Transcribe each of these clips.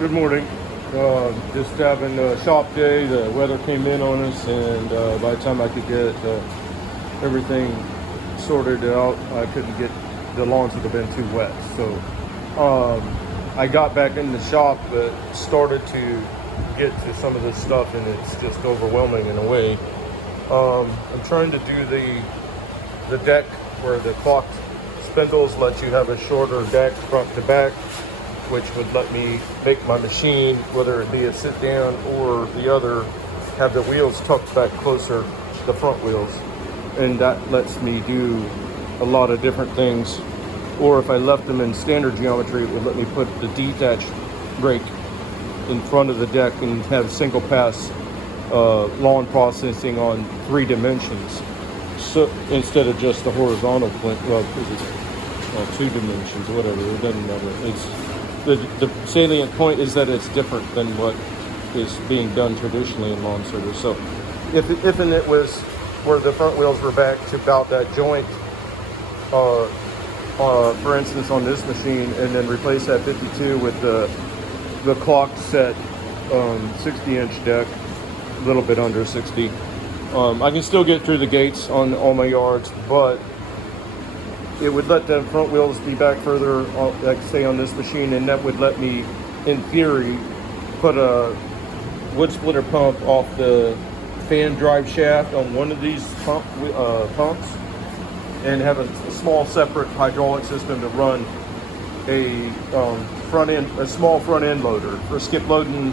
Good morning. Just having a shop day. The weather came in on us, and by the time I could get everything sorted out, I couldn't get the lawns would have been too wet. So I got back in the shop, but started to get to some of this stuff, and it's just overwhelming in a way. I'm trying to do the deck where the clocked spindles let you have a shorter deck front to back, which would let me make my machine, whether it be a sit down or the other, have the wheels tucked back closer, the front wheels. And that lets me do a lot of different things. Or if I left them in standard geometry, it would let me put the detached brake in front of the deck and have single pass lawn processing on 3 dimensions. So instead of just the horizontal, 2 dimensions, whatever, it doesn't matter. It's the salient point is that it's different than what is being done traditionally in lawn service. So if it was where the front wheels were back to about that joint, for instance on this machine, and then replace that 52 with the clocked set 60-inch deck, a little bit under 60, I can still get through the gates on all my yards, but it would let the front wheels be back further, like say on this machine, and that would let me, in theory, put a wood splitter pump off the fan drive shaft on one of these pumps, and have a small separate hydraulic system to run a small front end loader for skip loading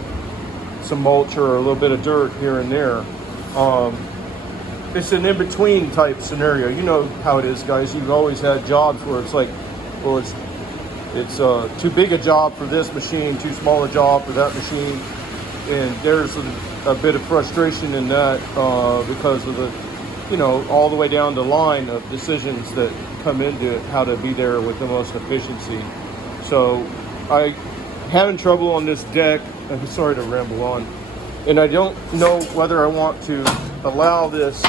some mulch or a little bit of dirt here and there. It's an in-between type scenario. You know how it is, guys. You've always had jobs where it's like, well, it's too big a job for this machine, too small a job for that machine, and there's a bit of frustration in that because of the, all the way down the line of decisions that come into how to be there with the most efficiency. So I having trouble on this deck. I'm sorry to ramble on. And I don't know whether I want to allow this.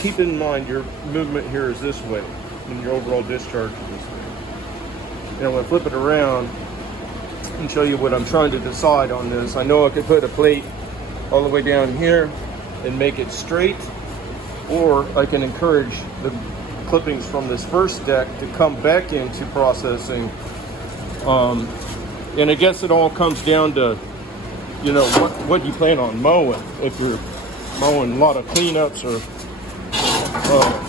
Keep in mind your movement here is this way, and your overall discharge is this way. And I'm going to flip it around and show you what I'm trying to decide on this. I know I could put a plate all the way down here and make it straight, or I can encourage the clippings from this first deck to come back into processing. And I guess it all comes down to what you plan on mowing. If you're mowing a lot of cleanups or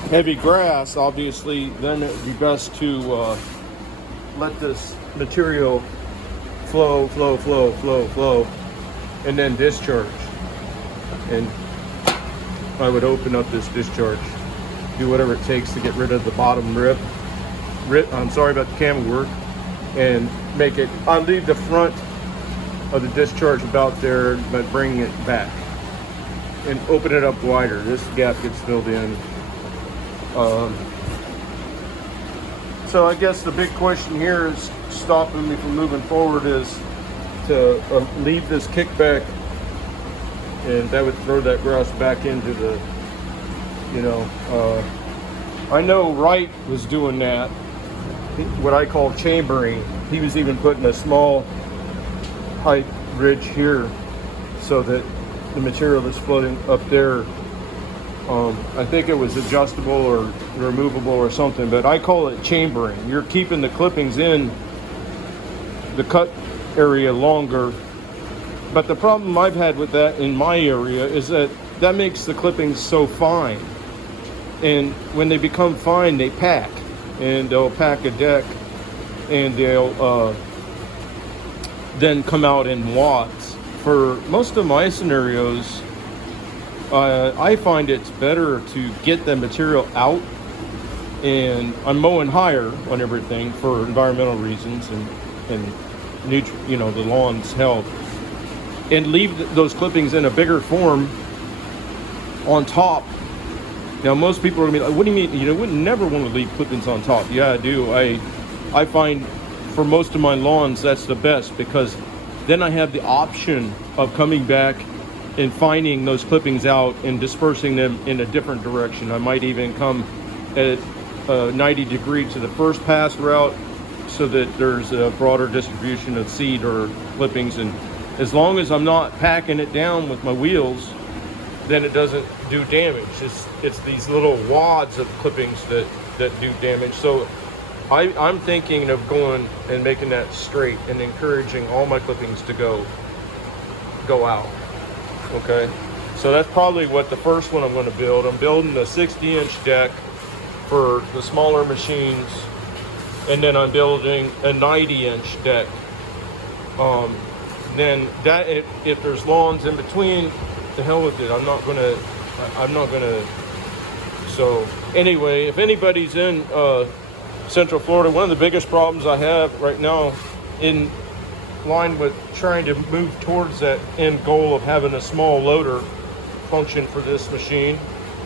heavy grass, obviously, then it would be best to let this material flow, and then discharge. And I would open up this discharge, do whatever it takes to get rid of the bottom rip. I'm sorry about the camera work, and make it. I'll leave the front of the discharge about there, but bring it back and open it up wider. This gap gets filled in. So I guess the big question here is stopping me from moving forward is to leave this kickback, and that would throw that grass back into the, I know Wright was doing that, what I call chambering. He was even putting a small height ridge here so that the material is floating up there. I think it was adjustable or removable or something, but I call it chambering. You're keeping the clippings in the cut area longer. But the problem I've had with that in my area is that makes the clippings so fine. And when they become fine, they pack. And they'll pack a deck, and they'll then come out in watts. For most of my scenarios, I find it's better to get the material out, and I'm mowing higher on everything for environmental reasons and the lawn's health, and leave those clippings in a bigger form on top. Now, most people are gonna be like, what do you mean? You would never want to leave clippings on top. Yeah, I do. I find for most of my lawns, that's the best, because then I have the option of coming back and finding those clippings out and dispersing them in a different direction. I might even come at 90 degree to the first pass route so that there's a broader distribution of seed or clippings. And as long as I'm not packing it down with my wheels, then it doesn't do damage. It's these little wads of clippings that do damage. So I'm thinking of going and making that straight and encouraging all my clippings to go out. Okay, so that's probably what the first one I'm going to build. I'm building a 60-inch deck for the smaller machines, and then I'm building a 90-inch deck. Then that if there's lawns in between, the hell with it. I'm not gonna. So anyway, if anybody's in Central Florida, one of the biggest problems I have right now, in line with trying to move towards that end goal of having a small loader function for this machine,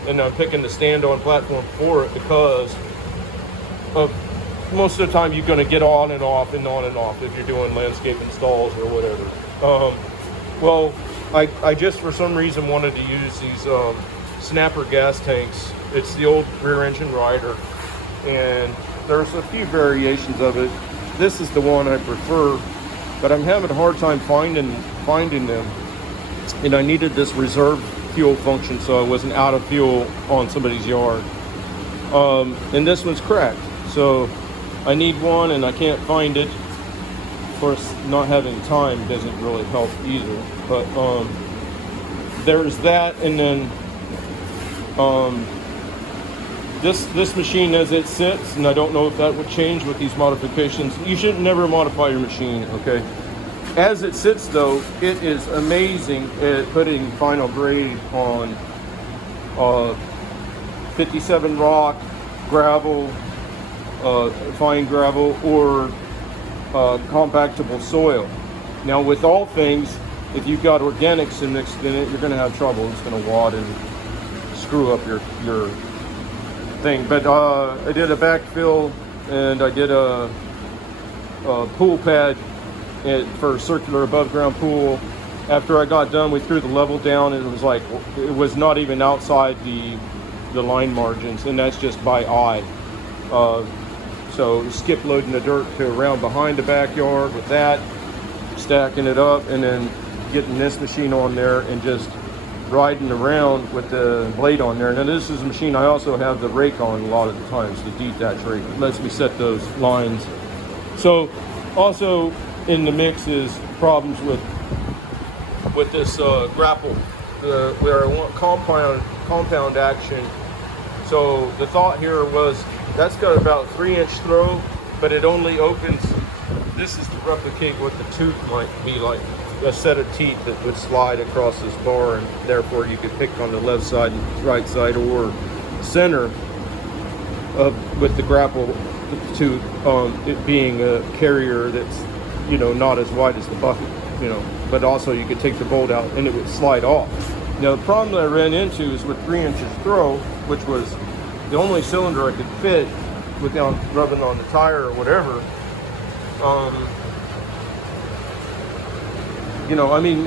and I'm picking the stand-on platform for it because of most of the time you're going to get on and off and on and off if you're doing landscape installs or whatever. Well, I just for some reason wanted to use these snapper gas tanks. It's the old rear engine rider, and there's a few variations of it. This is the one I prefer, but I'm having a hard time finding them, and I needed this reserve fuel function so I wasn't out of fuel on somebody's yard. And this one's cracked, so I need one and I can't find it. Of course, not having time doesn't really help either, but there's that. And then this machine as it sits, and I don't know if that would change with these modifications. You should never modify your machine, okay? As it sits though, it is amazing at putting final grade on 57 rock, gravel, fine gravel, or compactable soil. Now with all things, if you've got organics mixed in it, you're going to have trouble. It's going to wad and screw up your thing. But I did a backfill, and I did a pool pad for a circular above ground pool. After I got done, we threw the level down, and it was not even outside the line margins, and that's just by eye. So skip loading the dirt to around behind the backyard with that, stacking it up, and then getting this machine on there and just riding around with the blade on there. Now this is a machine I also have the rake on a lot of the times, the detach rake. It lets me set those lines. So also in the mix is problems with this grapple, where I want compound action. So the thought here was, that's got about 3-inch throw, but it only opens, this is to replicate what the tooth might be like, a set of teeth that would slide across this bar, and therefore you could pick on the left side, right side, or center with the grapple tooth, it being a carrier that's, not as wide as the bucket, but also you could take the bolt out and it would slide off. Now the problem that I ran into is with 3 inches throw, which was the only cylinder I could fit without rubbing on the tire or whatever.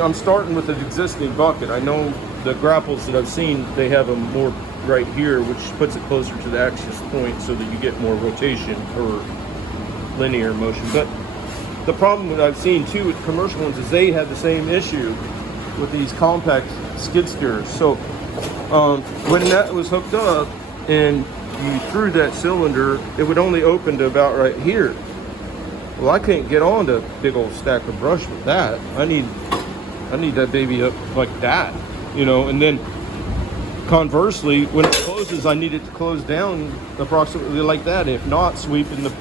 I'm starting with an existing bucket. I know the grapples that I've seen, they have them more right here, which puts it closer to the axis point so that you get more rotation or linear motion. But the problem that I've seen too with commercial ones is they have the same issue with these compact skid steers. So when that was hooked up and you threw that cylinder, it would only open to about right here. Well, I can't get on the big old stack of brush with that. I need that baby up like that, and then conversely, when it closes, I need it to close down approximately like that. If not, sweeping the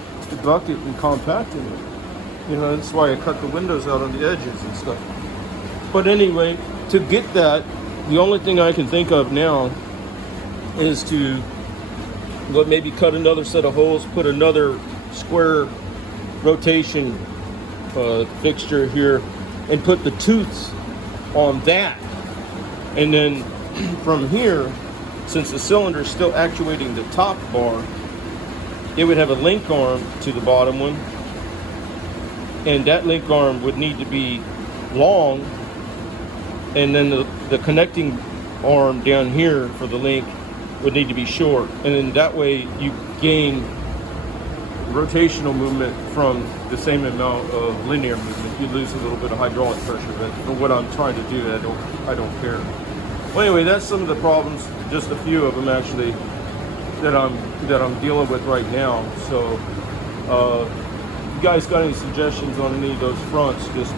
bucket and compacting it. That's why I cut the windows out on the edges and stuff. But anyway, to get that, the only thing I can think of now is to maybe cut another set of holes, put another square rotation fixture here, and put the tooths on that. And then from here, since the cylinder is still actuating the top bar, it would have a link arm to the bottom one, and that link arm would need to be long, and then the connecting arm down here for the link would need to be short, and then that way you gain rotational movement from the same amount of linear movement. You lose a little bit of hydraulic pressure, but for what I'm trying to do, I don't care. Well, anyway, that's some of the problems, just a few of them actually, that I'm dealing with right now. So, you guys got any suggestions on any of those fronts? Just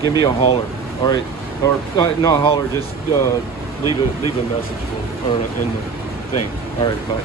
give me a holler. All right, or not holler, just leave a message for in the thing. All right, bye.